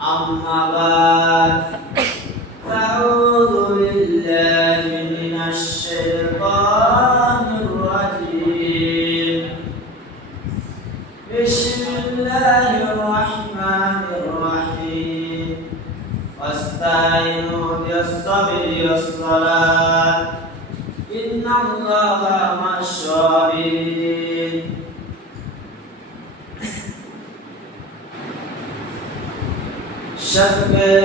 أما بعد فأعوذ بالله من الشيطان الرجيم بسم الله الرحمن الرحيم واستعينوا بالصبر والصلاة إن الله مع الصابرين सबके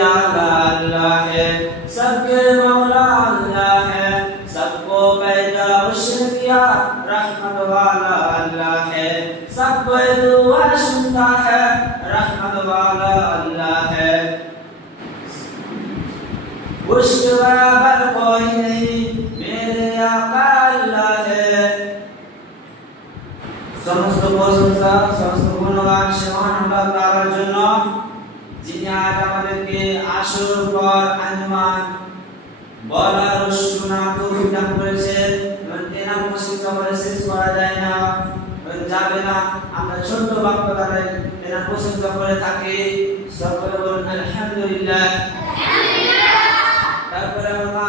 आला अल्लाह है, सबके मौला अल्लाह है, सबको पैदा उसने किया रहमत वाला अल्लाह है, सबको दुआ सुनता है रहमत वाला अल्लाह है, उसके बराबर कोई नहीं मेरे आका अल्लाह है। समस्त प्रशंसा समस्त गुणगान সে মহান আল্লাহ তাআলার জন্য যিনি আজ আমাদেরকে আসর পর আনমান বলার ও শোনা তৌফিক দান করেছেন। তেনা মুসিবত করে শেষ করা যায় না, যাবে না। আমরা ছোট্ট বাক্য দ্বারা তেনা প্রশংসা করে থাকি। সকলে বলুন আলহামদুলিল্লাহ। তারপরে আমরা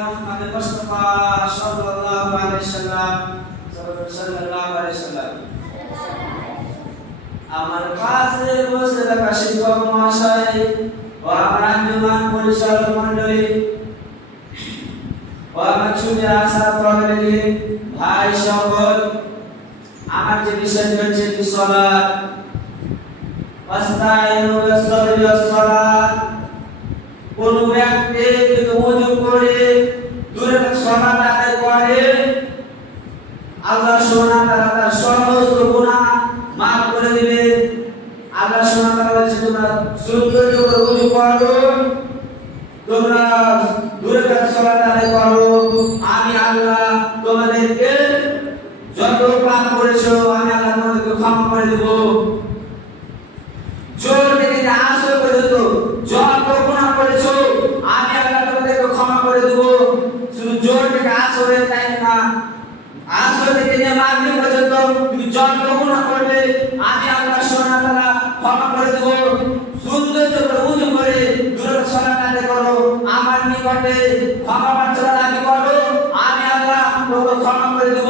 মুহাম্মদ মুস্তাফা সাল্লাল্লাহু আলাইহি সাল্লাম আমার পাশে বসে থাকা শিক্ষক মহাশয় ও আমার আঞ্জুমান পরিচালক মণ্ডলী ও আমার ছুটে আসা প্রতিনিধি ভাই সকল, আমার যে বিষয় হচ্ছে সালাত, ওয়াস্তাইনু বিস-সাবরি ওয়াস-সালাত। কোন ব্যক্তি যদি ওযু করে দূরে সালাত আদায় করে আল্লাহ সুবহানাহু ওয়া তাআলা তার সমস্ত গুনাহ মাফ করে দিবে। আল্লাহ সুবহানাহু ওয়া তাআলা বলেছেন তোমরা সুন্দর করে ওযু করো, তোমরা দূরে থেকে সালাত আদায় করো, আমি আল্লাহ তোমাদেরকে যত পাপ করেছো আমি আল্লাহ তোমাদেরকে ক্ষমা করে দেব। জোর থেকে আসর পর্যন্ত যত গুনাহ করেছো আমি আল্লাহ তোমাদেরকে ক্ষমা করে দেব। শুধু জোর থেকে আসরে তাই না, আসর থেকে নিয়ে মাগরিব পর্যন্ত তুমি যত গুনাহ করবে আমি আল্লাহ সুবহানাহু ওয়া তাআলা ক্ষমা করে দেব। সুন্দর করে ওযু করে দূরে সালাত আদায় করো, আমার নিকটে ক্ষমা প্রার্থনা দাবি করো, আমি আল্লাহ তোমাকে ক্ষমা করে দেব।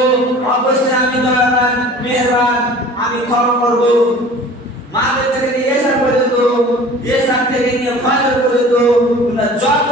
অবশ্যই আমি দয়াবান মেহেরবান, আমি ক্ষমা করব। মাগরিব থেকে নিয়ে ইশা পর্যন্ত, ইশা থেকে নিয়ে ফজর পর্যন্ত তোমরা যত